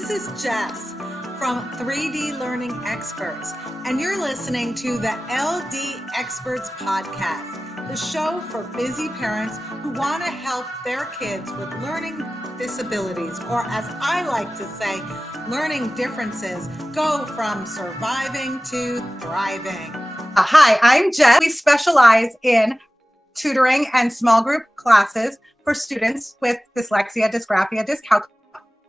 This is Jess from 3D Learning Experts, and you're listening to the LD Experts Podcast, the show for busy parents who want to help their kids with learning disabilities, or as I like to say, learning differences, go from surviving to thriving. Hi, I'm Jess. We specialize in tutoring and small group classes for students with dyslexia, dysgraphia, dyscalculia,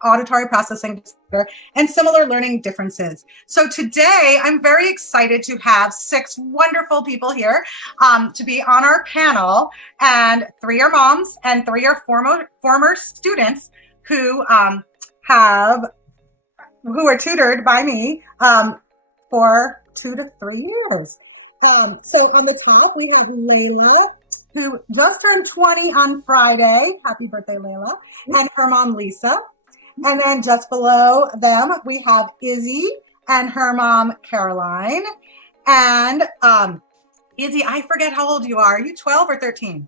auditory processing disorder, and similar learning differences. So today, I'm very excited to have 6 wonderful people here to be on our panel, and 3 are moms and 3 are former students who are tutored by me for 2 to 3 years. So on the top, we have Layla, who just turned 20 on Friday. Happy birthday, Layla. And her mom, Lisa. And then just below them, we have Izzy and her mom, Caroline. And Izzy, I forget how old you are. Are you 12 or 13?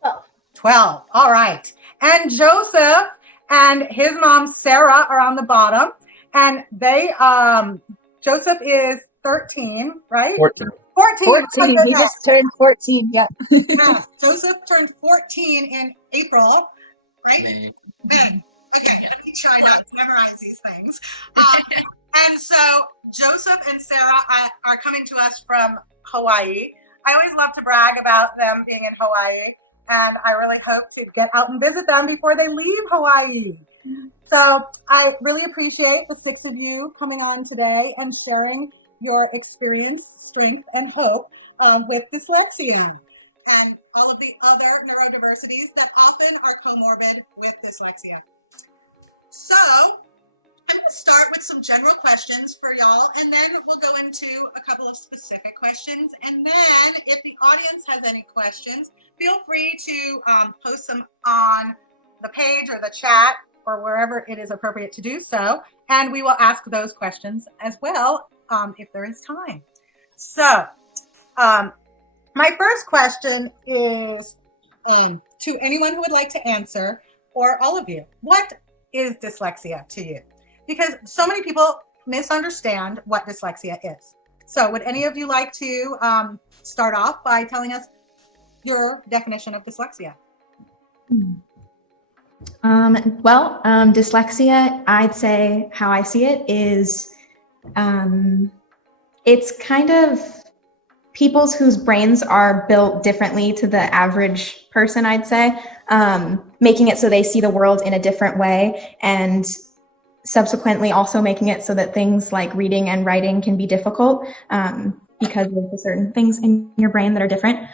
12. 12. All right. And Joseph and his mom, Sarah, are on the bottom. And they, Joseph is 13, right? 14. 14. He just turned 14. Yeah. Yeah. Joseph turned 14 in April, right? Okay, let me try not to memorize these things. And so Joseph and Sarah are coming to us from Hawaii. I always love to brag about them being in Hawaii, and I really hope to get out and visit them before they leave Hawaii. So I really appreciate the 6 of you coming on today and sharing your experience, strength, and hope with dyslexia and all of the other neurodiversities that often are comorbid with dyslexia. So I'm going to start with some general questions for y'all, and then we'll go into a couple of specific questions. And then if the audience has any questions, feel free to post them on the page or the chat or wherever it is appropriate to do so. And we will ask those questions as well if there is time. So my first question is to anyone who would like to answer, or all of you. What is dyslexia to you? Because so many people misunderstand what dyslexia is. So would any of you like to start off by telling us your definition of dyslexia? Dyslexia, I'd say how I see it is it's kind of people's whose brains are built differently to the average person, I'd say, making it so they see the world in a different way, and subsequently also making it so that things like reading and writing can be difficult because of the certain things in your brain that are different.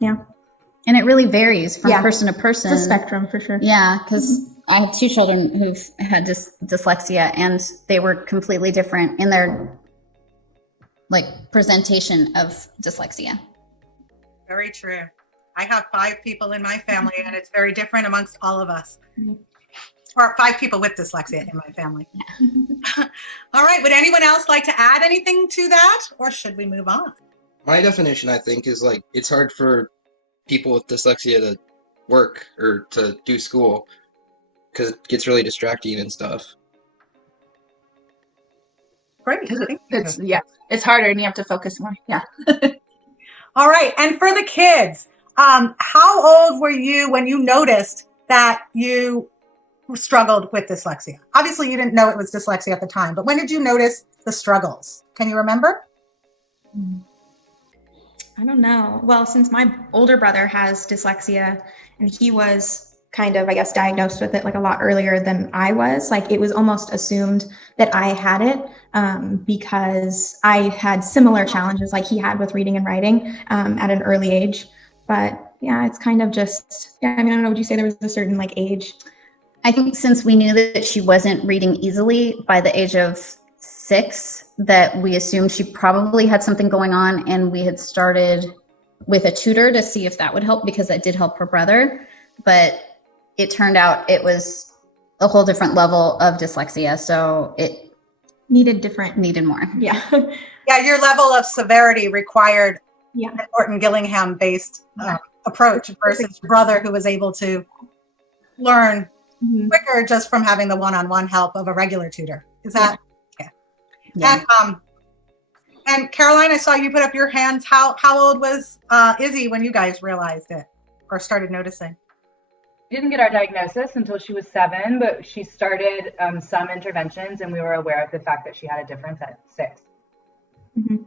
Yeah. And it really varies from person to person. It's a spectrum for sure. Yeah, because I have 2 children who've had dyslexia, and they were completely different in their presentation of dyslexia. Very true. I have 5 people in my family, and it's very different amongst all of us. Or 5 people with dyslexia in my family. Yeah. All right. Would anyone else like to add anything to that, or should we move on? My definition, I think, is it's hard for people with dyslexia to work or to do school because it gets really distracting and stuff. Great. It's harder and you have to focus more. Yeah. All right. And for the kids, how old were you when you noticed that you struggled with dyslexia? Obviously, you didn't know it was dyslexia at the time, but when did you notice the struggles? Can you remember? I don't know. Well, since my older brother has dyslexia and he was kind of, I guess, diagnosed with it a lot earlier than I was, it was almost assumed that I had it because I had similar challenges like he had with reading and writing at an early age. But yeah, it's kind of just, I don't know, would you say there was a certain age? I think since we knew that she wasn't reading easily by the age of 6, that we assumed she probably had something going on, and we had started with a tutor to see if that would help, because that did help her brother. But it turned out it was a whole different level of dyslexia, so it needed more. Yeah. Yeah, your level of severity required an Orton Gillingham based approach versus your brother who was able to learn Mhm. quicker just from having the one-on-one help of a regular tutor. Is that? Yeah. And Caroline, I saw you put up your hands. How old was Izzy when you guys realized it or started noticing? We didn't get our diagnosis until she was 7, but she started some interventions, and we were aware of the fact that she had a difference at 6. Mhm.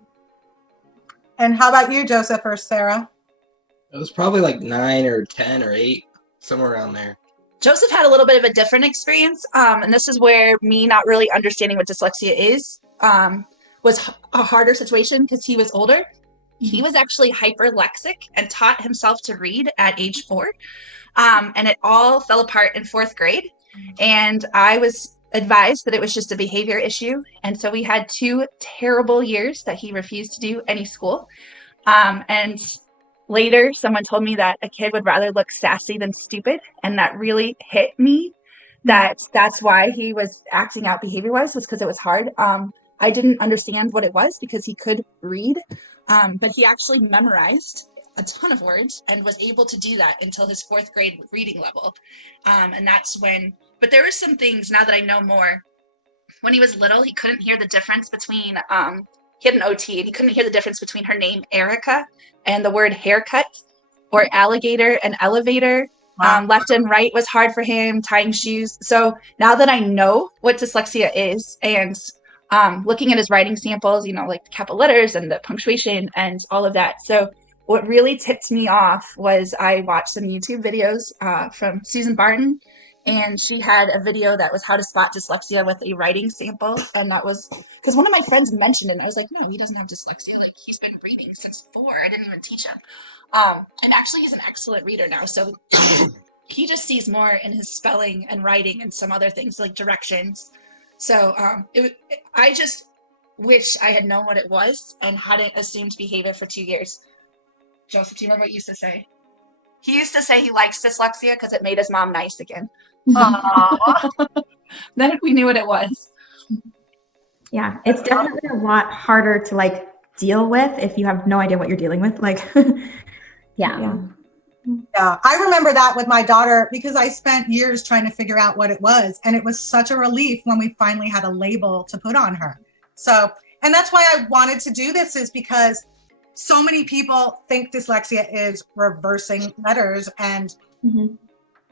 And how about you, Joseph or Sarah? It was probably like 9 or 10 or 8, somewhere around there. Joseph had a little bit of a different experience, and this is where me not really understanding what dyslexia is was a harder situation because he was older. He was actually hyperlexic and taught himself to read at age 4, and it all fell apart in 4th grade. And I was advised that it was just a behavior issue, and so we had 2 terrible years that he refused to do any school. And later, someone told me that a kid would rather look sassy than stupid, and that really hit me. That's why he was acting out behavior-wise, was because it was hard. I didn't understand what it was because he could read, but he actually memorized a ton of words and was able to do that until his 4th grade reading level. And that's when, but there were some things now that I know more. When he was little, he couldn't hear the difference between, he had an OT, and he couldn't hear the difference between her name, Erica, and the word haircut, or alligator and elevator. Wow. Left and right was hard for him, tying shoes. So now that I know what dyslexia is, and looking at his writing samples, like the capital letters and the punctuation and all of that. So what really tipped me off was I watched some YouTube videos from Susan Barton, and she had a video that was how to spot dyslexia with a writing sample. And that was because one of my friends mentioned it, and I was like, no, he doesn't have dyslexia. Like, he's been reading since 4. I didn't even teach him. And actually, he's an excellent reader now. So he just sees more in his spelling and writing and some other things like directions. So I just wish I had known what it was and hadn't assumed behavior for 2 years. Joseph, do you remember what he used to say? He used to say he likes dyslexia because it made his mom nice again. Then we knew what it was. Yeah, it's definitely a lot harder to deal with if you have no idea what you're dealing with. Yeah. Yeah, I remember that with my daughter because I spent years trying to figure out what it was. And it was such a relief when we finally had a label to put on her. So, and that's why I wanted to do this, is because so many people think dyslexia is reversing letters. And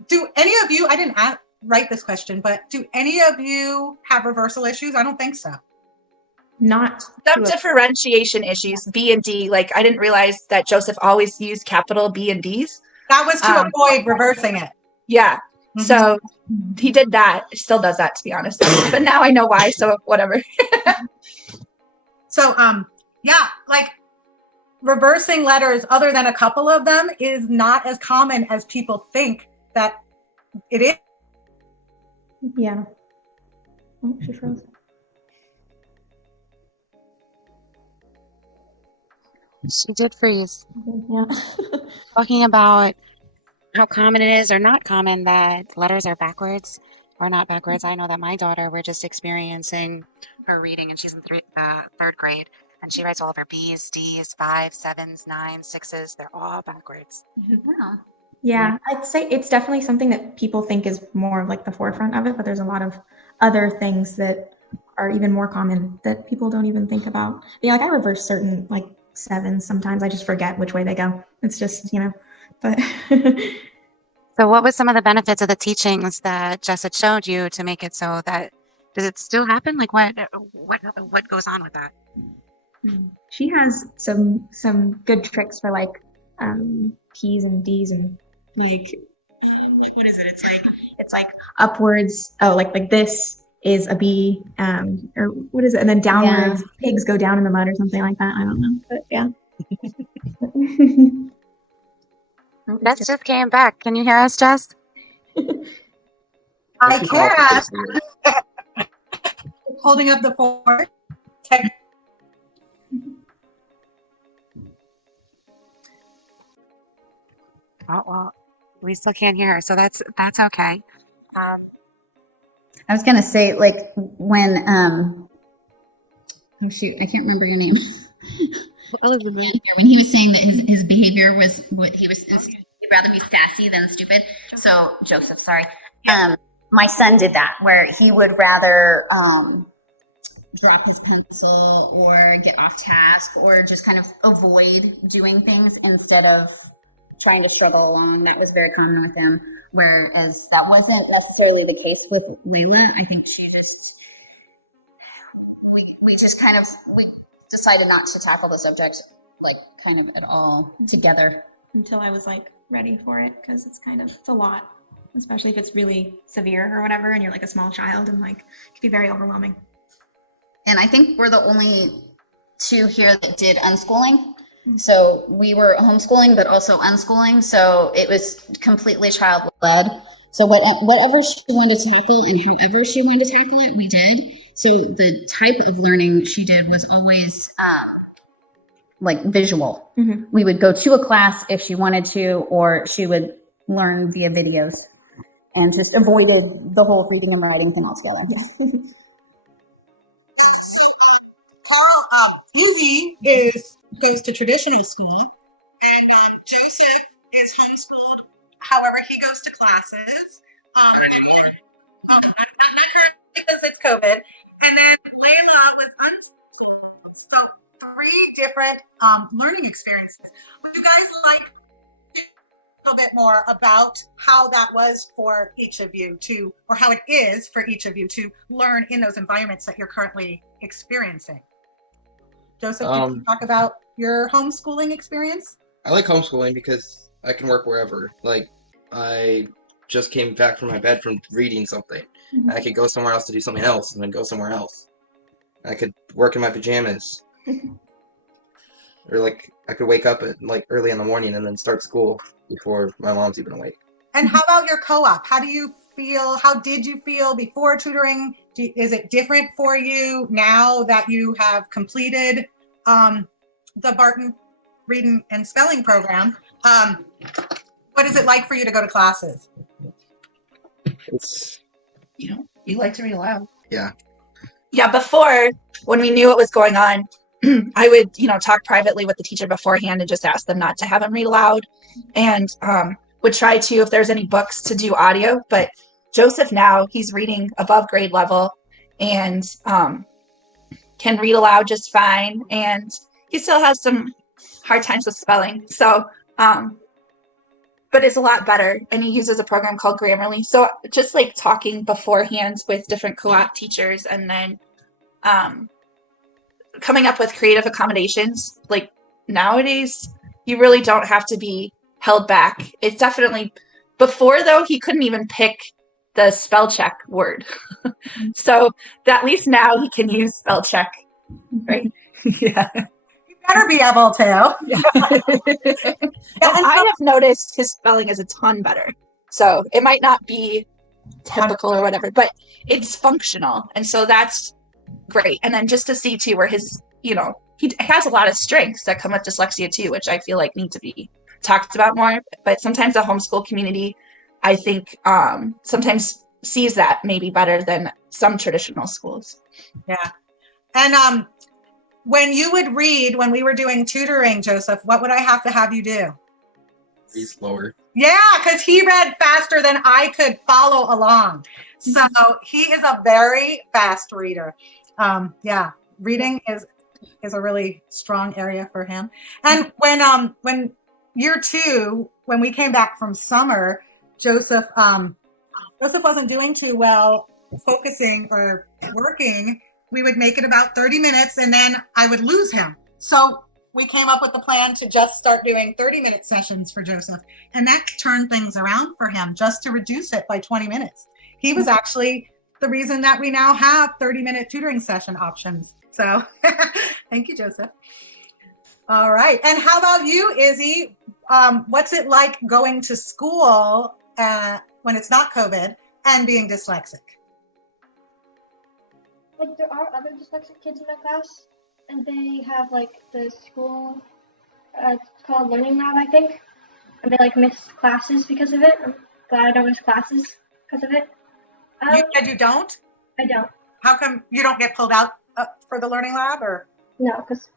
do any of you, I didn't write this question, but do any of you have reversal issues? I don't think so. Not Some differentiation issues, B and D. Like, I didn't realize that Joseph always used capital B and Ds. That was to avoid reversing it. Yeah. So he did that. Still does that, to be honest. But now I know why. So whatever. So, yeah, reversing letters other than a couple of them is not as common as people think that it is. Yeah. Oh, she froze. She did freeze. Yeah. Talking about how common it is or not common that letters are backwards or not backwards. I know that my daughter, we're just experiencing her reading, and she's in 3rd grade, and she writes all of her B's, D's, 5s, 7s, 9s, 6s. They're all backwards. Wow. Yeah, I'd say it's definitely something that people think is more of the forefront of it, but there's a lot of other things that are even more common that people don't even think about. Yeah, I reverse certain 7s sometimes. I just forget which way they go. It's just, but So what was some of the benefits of the teachings that Jess had showed you to make it so that, does it still happen? What goes on with that? she has some good tricks for P's and D's and what is it? It's like upwards. Oh, like this is a B, or what is it? And then downwards, pigs go down in the mud or something like that. I don't know, but yeah. Jess just came back. Can you hear us, Jess? I can. Holding up the fork. Oh, well, we still can't hear her, so that's okay. I was gonna say, when oh shoot, I can't remember your name. When he was saying that his behavior was he'd rather be sassy than stupid. So Joseph, sorry. my son did that, where he would rather drop his pencil or get off task or just kind of avoid doing things instead of trying to struggle along. That was very common with him, whereas that wasn't necessarily the case with Layla. I think she just, we decided not to tackle the subject like kind of at all together. Until I was like ready for it, because it's a lot, especially if it's really severe or whatever, and you're like a small child, and like it can be very overwhelming. And I think we're the only two here that did unschooling. So we were homeschooling, but also unschooling. So it was completely child-led. So whatever she wanted to tackle and however she wanted to tackle it, we did. So the type of learning she did was always like visual. Mm-hmm. We would go to a class if she wanted to, or she would learn via videos, and just avoided the whole reading and writing thing altogether. Izzy goes to traditional school, and Joseph is homeschooled. However, he goes to classes. Not because it's COVID. And then Layla was unschooed. So 3 different learning experiences. Would you guys like a little bit more about how that was for each of you to, or how it is for each of you to learn in those environments that you're currently experiencing? Joseph, can you talk about your homeschooling experience? I like homeschooling because I can work wherever. Like, I just came back from my bed from reading something. Mm-hmm. I could go somewhere else to do something else and then go somewhere else. I could work in my pajamas. Or like, I could wake up at like early in the morning and then start school before my mom's even awake. And how about your co-op? How do you feel? How did you feel before tutoring? Is it different for you now that you have completed the Barton reading and spelling program? What is it like for you to go to classes? It's, you like to read aloud. Yeah. Yeah, before, when we knew what was going on, I would, talk privately with the teacher beforehand and just ask them not to have him read aloud, and would try to, if there's any books, to do audio. But Joseph now, he's reading above grade level and can read aloud just fine. And he still has some hard times with spelling. So, but it's a lot better. And he uses a program called Grammarly. So just like talking beforehand with different co-op teachers, and then coming up with creative accommodations. Like nowadays, you really don't have to be held back. It's definitely, before though, he couldn't even pick the spell check word. So at least now he can use spell check, right? Yeah. You better be able to. Yeah. I have noticed his spelling is a ton better. So it might not be typical or whatever, but it's functional. And so that's great. And then just to see too, where his, he has a lot of strengths that come with dyslexia too, which I feel like need to be talked about more. But sometimes the homeschool community, I think, sometimes sees that maybe better than some traditional schools. Yeah. And when you would read, when we were doing tutoring, Joseph, what would I have you do? Read slower. Yeah, because he read faster than I could follow along. So he is a very fast reader. Yeah, reading is a really strong area for him. And when year 2, when we came back from summer, Joseph wasn't doing too well focusing or working. We would make it about 30 minutes and then I would lose him. So we came up with the plan to just start doing 30-minute sessions for Joseph. And that turned things around for him, just to reduce it by 20 minutes. He was actually the reason that we now have 30-minute tutoring session options. So thank you, Joseph. All right. And how about you, Izzy? What's it like going to school when it's not COVID and being dyslexic? Like, there are other dyslexic kids in my class, and they have like the school, it's called Learning Lab, I think, and they like miss classes because of it. I'm glad I don't miss classes because of it. You said you don't? I don't. How come you don't get pulled out for the Learning Lab, or? No, because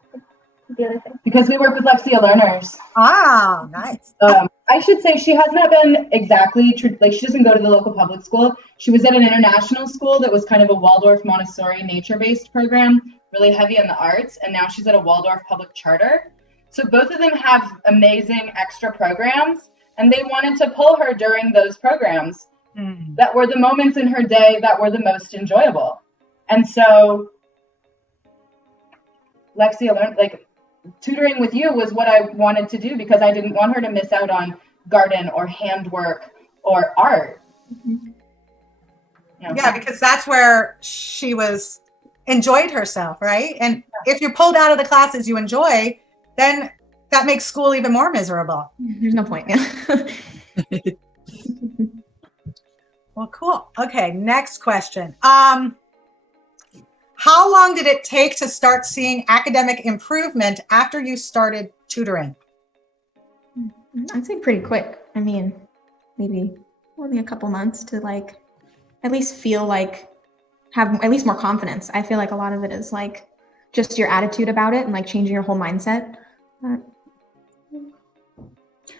the other thing? Because we work with Lexia learners. Ah, nice. I should say she has not been exactly like she doesn't go to the local public school. She was at an international school that was kind of a Waldorf Montessori nature-based program, really heavy in the arts, and now she's at a Waldorf public charter. So both of them have amazing extra programs, and they wanted to pull her during those programs that were the moments in her day that were the most enjoyable. And so Lexia learned, like, tutoring with you was what I wanted to do because I didn't want her to miss out on garden or handwork or art. You know? Yeah, because that's where she enjoyed herself, right? And if you're pulled out of the classes you enjoy, then that makes school even more miserable. There's no point. Yeah. Well, cool. Okay, next question. How long did it take to start seeing academic improvement after you started tutoring? I'd say pretty quick. I mean, maybe only a couple months to like at least feel like have at least more confidence. I feel like a lot of it is like just your attitude about it and like changing your whole mindset.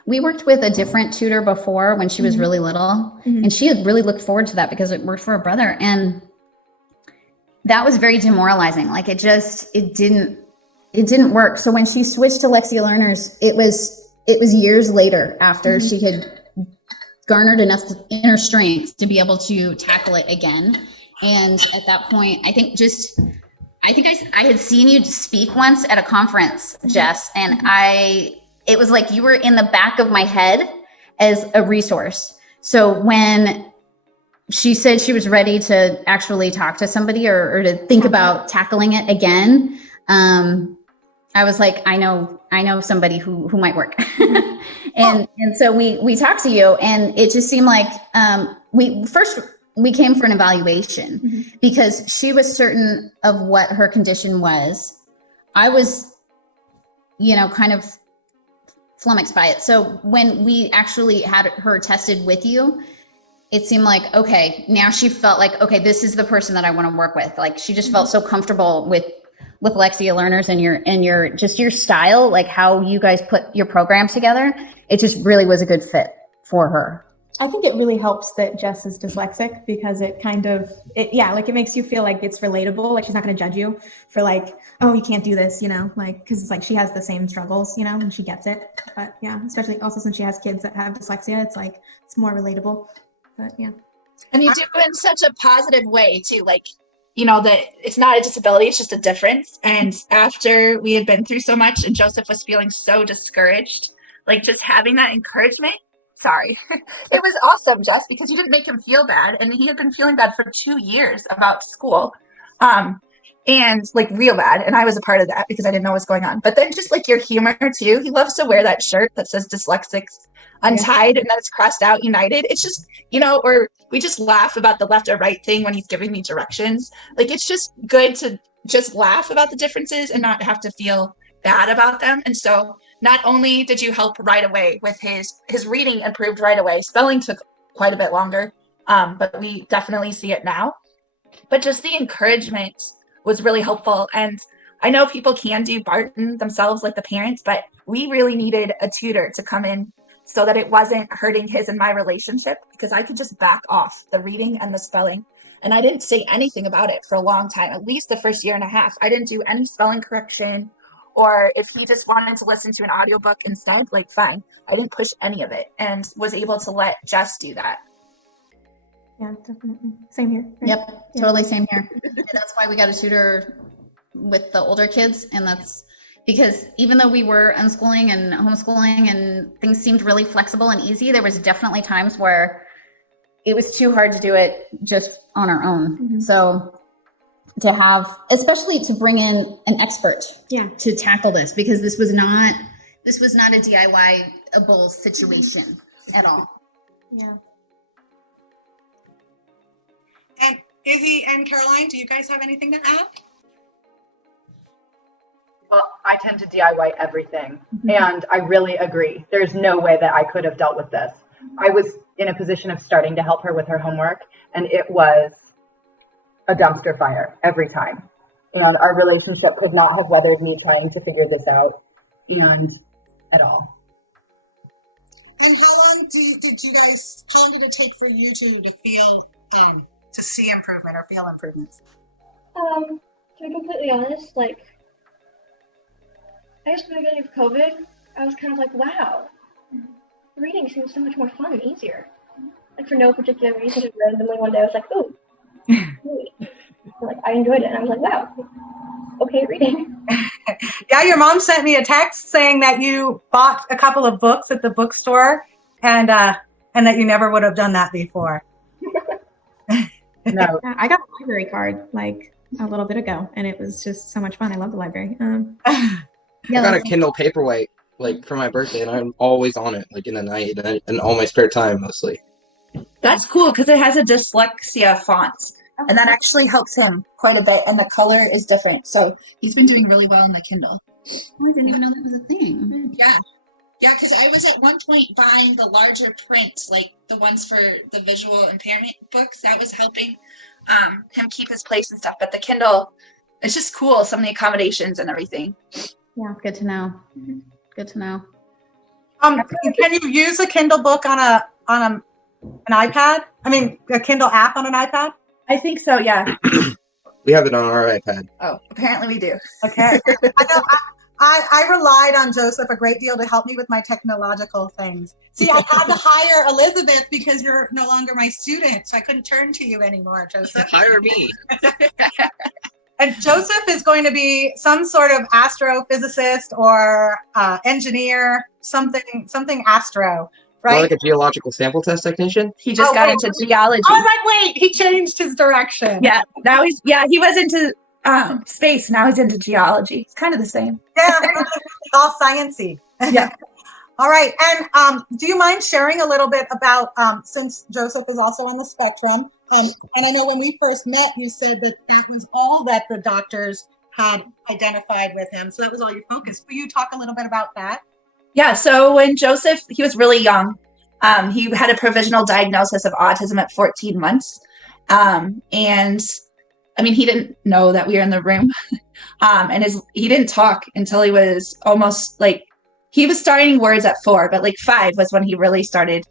We worked with a different tutor before when she was really little, and she had really looked forward to that because it worked for her brother. And that was very demoralizing. Like it didn't work. So when she switched to Lexia Learners, it was years later after she had garnered enough inner strength to be able to tackle it again. And at that point, I think I had seen you speak once at a conference, Jess, and it was like you were in the back of my head as a resource. So when she said she was ready to actually talk to somebody or to think about tackling it again, I was like, I know somebody who might work. and so we talked to you, and it just seemed like we came for an evaluation because she was certain of what her condition was. I was, kind of flummoxed by it. So when we actually had her tested with you, it seemed like, okay, now she felt like, okay, this is the person that I want to work with. Like she just felt so comfortable with Lexia Learners and your just your style, like how you guys put your programs together. It just really was a good fit for her. I think it really helps that Jess is dyslexic because it it makes you feel like it's relatable. Like she's not going to judge you for like, oh, you can't do this, like, cause it's like, she has the same struggles, and she gets it. But yeah, especially also since she has kids that have dyslexia, it's like, it's more relatable, but yeah. And you do it in such a positive way too. Like, that it's not a disability, it's just a difference. And after we had been through so much and Joseph was feeling so discouraged, like just having that encouragement, it was awesome, Jess, because you didn't make him feel bad. And he had been feeling bad for 2 years about school. And like real bad. And I was a part of that because I didn't know what was going on. But then just like your humor too. He loves to wear that shirt that says dyslexics untied and then it's crossed out united. It's just, or we just laugh about the left or right thing when he's giving me directions. Like it's just good to just laugh about the differences and not have to feel bad about them. And so not only did you help right away with his reading improved right away, spelling took quite a bit longer, but we definitely see it now. But just the encouragement was really helpful. And I know people can do Barton themselves, like the parents, but we really needed a tutor to come in so that it wasn't hurting his and my relationship, because I could just back off the reading and the spelling. And I didn't say anything about it for a long time, at least the first year and a half. I didn't do any spelling correction, or if he just wanted to listen to an audiobook instead, like fine. I didn't push any of it and was able to let Jess do that. Yeah, definitely. Same here. Right? Yep, totally same here. And that's why we got a tutor with the older kids. And that's because even though we were unschooling and homeschooling and things seemed really flexible and easy, there was definitely times where it was too hard to do it just on our own. So to have, especially to bring in an expert to tackle this, because this was not a DIY-able situation at all. Yeah. And Izzy and Caroline, do you guys have anything to add? Well, I tend to DIY everything, and I really agree. There's no way that I could have dealt with this. I was in a position of starting to help her with her homework, and it was a dumpster fire every time. And our relationship could not have weathered me trying to figure this out and at all. And how long did it take for you to feel, to see improvement or feel improvements? To be completely honest, like, I guess at the beginning of COVID, I was kind of like, wow, reading seems so much more fun and easier. Like, for no particular reason, just randomly one day I was like, ooh, read. Like, I enjoyed it, and I was like, wow, okay, reading. Yeah, your mom sent me a text saying that you bought a couple of books at the bookstore and that you never would have done that before. No. I got a library card like a little bit ago, and it was just so much fun. I love the library. I got a Kindle Paperwhite like for my birthday, and I'm always on it, like in the night and all my spare time mostly. That's cool because it has a dyslexia font, and that actually helps him quite a bit. And the color is different, so he's been doing really well in the Kindle. Oh, I didn't even know that was a thing. Yeah, because I was at one point buying the larger print, like the ones for the visual impairment books. That was helping him keep his place and stuff. But the Kindle, it's just cool. Some of the accommodations and everything. Yeah, good to know. Good to know. Can you use a Kindle book on an iPad? I mean, a Kindle app on an iPad? I think so. Yeah. We have it on our iPad. Oh, apparently we do. Okay. I know. I relied on Joseph a great deal to help me with my technological things. See, I had to hire Elizabeth because you're no longer my student, so I couldn't turn to you anymore, Joseph. Hire me. And Joseph is going to be some sort of astrophysicist or engineer, something astro, right? Or like a geological sample test technician. He just got into geology. I was like, wait, he changed his direction. Yeah, now he was into space. Now he's into geology. It's kind of the same. Yeah, it's all sciencey. Yeah. All right. And do you mind sharing a little bit about, since Joseph is also on the spectrum, and I know when we first met, you said that was all that the doctors had identified with him. So that was all your focus. Will you talk a little bit about that? Yeah. So when Joseph, he was really young. He had a provisional diagnosis of autism at 14 months. And I mean, he didn't know that we were in the room. And he didn't talk until he was almost like, he was starting words at 4, but like 5 was when he really started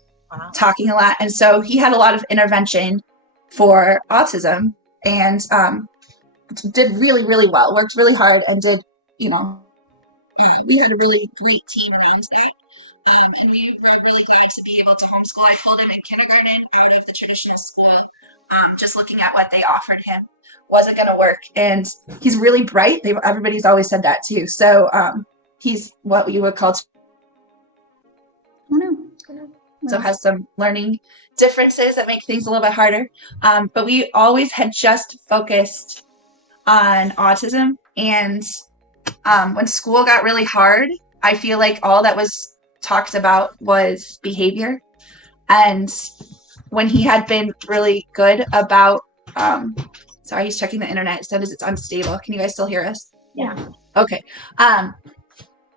talking a lot. And so he had a lot of intervention for autism and did really, really well, worked really hard and did, we had a really great team around there. And we were really glad to be able to homeschool. I pulled him in kindergarten out of the traditional school, just looking at what they offered him wasn't going to work. And he's really bright. Everybody's always said that too. So he's what you would call so has some learning differences that make things a little bit harder. But we always had just focused on autism. And when school got really hard, I feel like all that was talked about was behavior. And when he had been really good about, sorry, he's checking the internet. It says it's unstable. Can you guys still hear us? Yeah. Okay.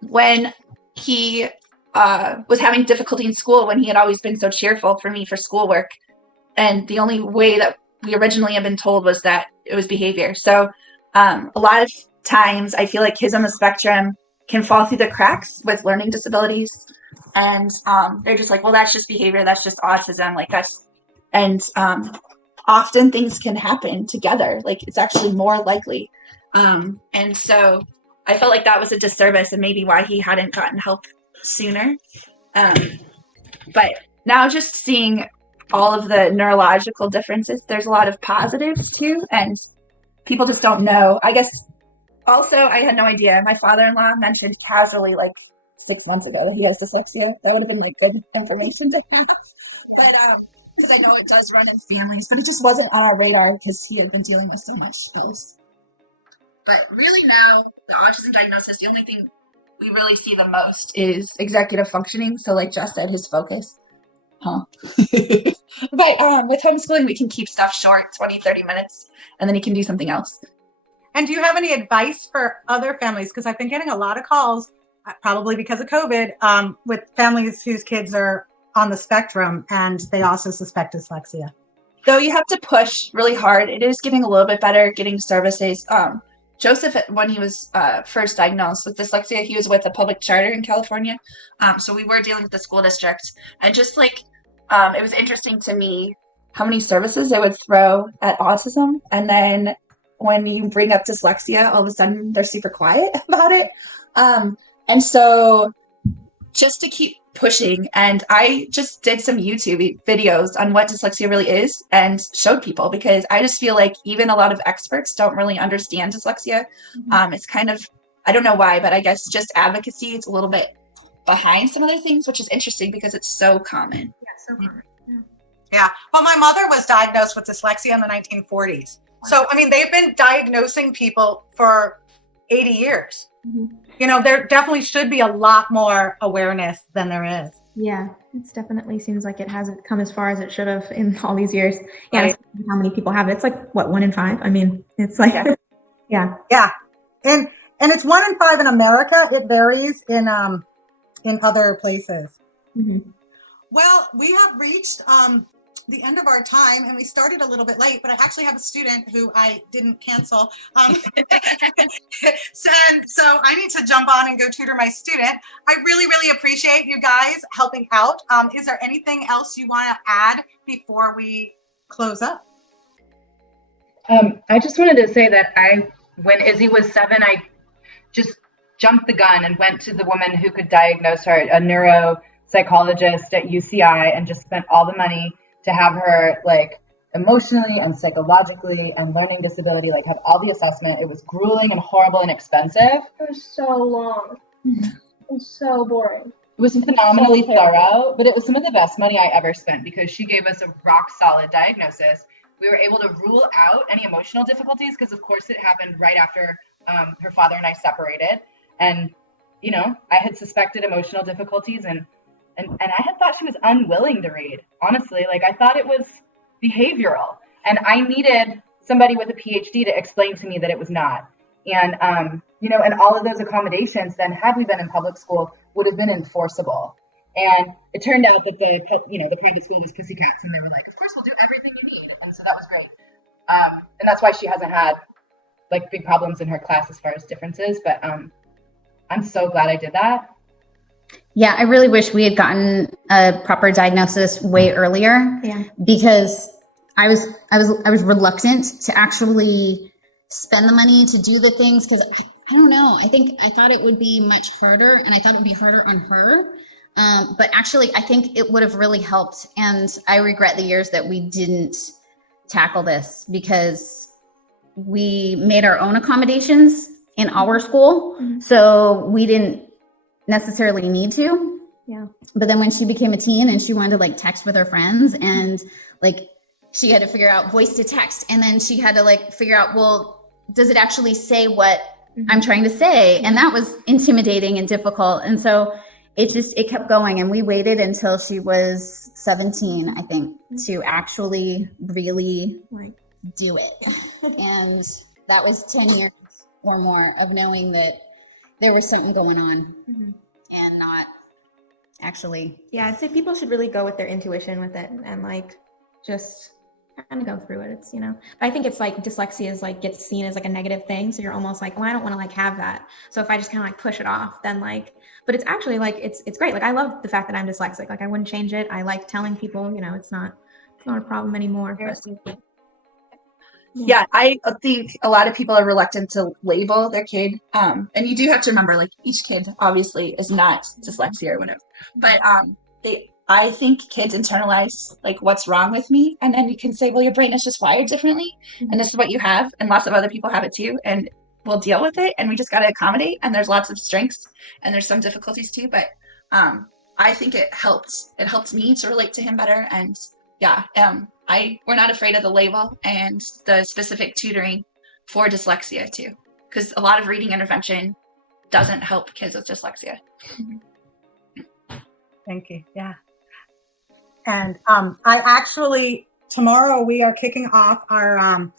When he was having difficulty in school, when he had always been so cheerful for me for schoolwork, and the only way that we originally had been told was that it was behavior. So a lot of times I feel like kids on the spectrum can fall through the cracks with learning disabilities, and they're just like, well, that's just behavior, that's just autism, like that's, and often things can happen together, like it's actually more likely, and so I felt like that was a disservice and maybe why he hadn't gotten help sooner. But now just seeing all of the neurological differences, there's a lot of positives too, and people just don't know. I guess also I had no idea. My father-in-law mentioned casually like 6 months ago that he has dyslexia. That would have been like good information to have. But because I know it does run in families, but it just wasn't on our radar because he had been dealing with so much else. But really now, the autism diagnosis, the only thing we really see the most is executive functioning. So like Jess said, his focus. But with homeschooling, we can keep stuff short, 20, 30 minutes, and then he can do something else. And do you have any advice for other families? Because I've been getting a lot of calls, probably because of COVID, with families whose kids are on the spectrum and they also suspect dyslexia. So you have to push really hard. It is getting a little bit better, getting services. Joseph, when he was first diagnosed with dyslexia, he was with a public charter in California. So we were dealing with the school district, and just like it was interesting to me how many services they would throw at autism, and then when you bring up dyslexia, all of a sudden they're super quiet about it. And so just to keep pushing, and I just did some YouTube videos on what dyslexia really is and showed people, because I just feel like even a lot of experts don't really understand dyslexia. It's kind of, I don't know why, but I guess just advocacy, it's a little bit behind some other things, which is interesting because it's so common. Yeah, so common. Yeah. Well, my mother was diagnosed with dyslexia in the 1940s. So, I mean, they've been diagnosing people for 80 years. You know, there definitely should be a lot more awareness than there is. Yeah, it definitely seems like it hasn't come as far as it should have in all these years. Yeah, Right. that's how many people have it. It's like, what, 1 in 5? I mean, it's like, yeah. Yeah. And it's 1 in 5 in America. It varies in other places. Well, we have reached the end of our time, and we started a little bit late, but I actually have a student who I didn't cancel. So I need to jump on and go tutor my student. I really, really appreciate you guys helping out. Is there anything else you want to add before we close up? I just wanted to say that when Izzy was 7, I just jumped the gun and went to the woman who could diagnose her, a neuropsychologist at UCI, and just spent all the money to have her like emotionally and psychologically and learning disability, like have all the assessment. It was grueling and horrible and expensive. It was so long and so boring. It was phenomenally thorough, but it was some of the best money I ever spent because she gave us a rock solid diagnosis. We were able to rule out any emotional difficulties because of course it happened right after her father and I separated. And, you know, I had suspected emotional difficulties and I had thought she was unwilling to read, honestly. Like, I thought it was behavioral. And I needed somebody with a PhD to explain to me that it was not. And, you know, and all of those accommodations then, had we been in public school, would have been enforceable. And it turned out that the private school was pussycats, and they were like, of course, we'll do everything you need. And so that was great. And that's why she hasn't had, like, big problems in her class as far as differences. But I'm so glad I did that. Yeah, I really wish we had gotten a proper diagnosis way earlier. Yeah. Because I was reluctant to actually spend the money to do the things, because I don't know. I thought it would be much harder, and I thought it would be harder on her. But actually, I think it would have really helped. And I regret the years that we didn't tackle this, because we made our own accommodations in our school. So we didn't necessarily need to. Yeah. But then when she became a teen and she wanted to like text with her friends, and like she had to figure out voice to text, and then she had to like figure out, well, does it actually say what I'm trying to say? And that was intimidating and difficult. And so it kept going, and we waited until she was 17, I think, to actually really do it. And that was 10 years or more of knowing that there was something going on and not actually. Yeah, I'd say people should really go with their intuition with it and like just kind of go through it. It's, you know, but I think it's like dyslexia is like gets seen as like a negative thing. So you're almost like, well, I don't want to like have that. So if I just kind of like push it off, then like, but it's actually like, it's great. Like I love the fact that I'm dyslexic. Like I wouldn't change it. I like telling people, you know, it's not a problem anymore. But, yeah, I think a lot of people are reluctant to label their kid. And you do have to remember, like, each kid obviously is not dyslexia or whatever. But I think kids internalize, like, what's wrong with me? And then you can say, well, your brain is just wired differently. And this is what you have. And lots of other people have it too. And we'll deal with it. And we just got to accommodate. And there's lots of strengths. And there's some difficulties too. But I think it helped. It helped me to relate to him better. And yeah, we're not afraid of the label and the specific tutoring for dyslexia too, because a lot of reading intervention doesn't help kids with dyslexia. Thank you. Yeah. And I actually, tomorrow we are kicking off our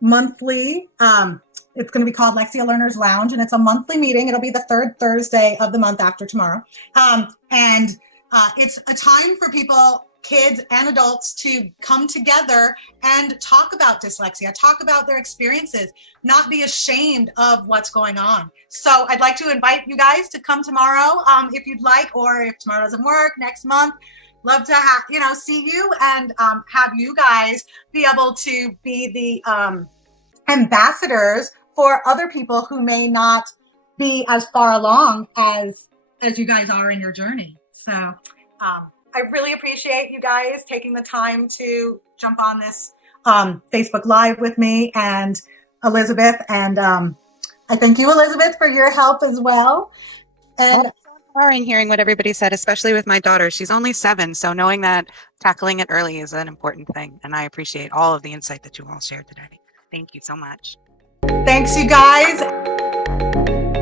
monthly, it's going to be called Lexia Learners Lounge, and it's a monthly meeting. It'll be the third Thursday of the month after tomorrow. And it's a time for people kids and adults to come together and talk about dyslexia, talk about their experiences, not be ashamed of what's going on. So I'd like to invite you guys to come tomorrow if you'd like, or if tomorrow doesn't work, next month. Love to have, see you and have you guys be able to be the ambassadors for other people who may not be as far along as you guys are in your journey. So I really appreciate you guys taking the time to jump on this Facebook Live with me and Elizabeth. And I thank you, Elizabeth, for your help as well. And Empowering hearing what everybody said, especially with my daughter. She's only 7, so knowing that tackling it early is an important thing. And I appreciate all of the insight that you all shared today. Thank you so much. thanks, you guys.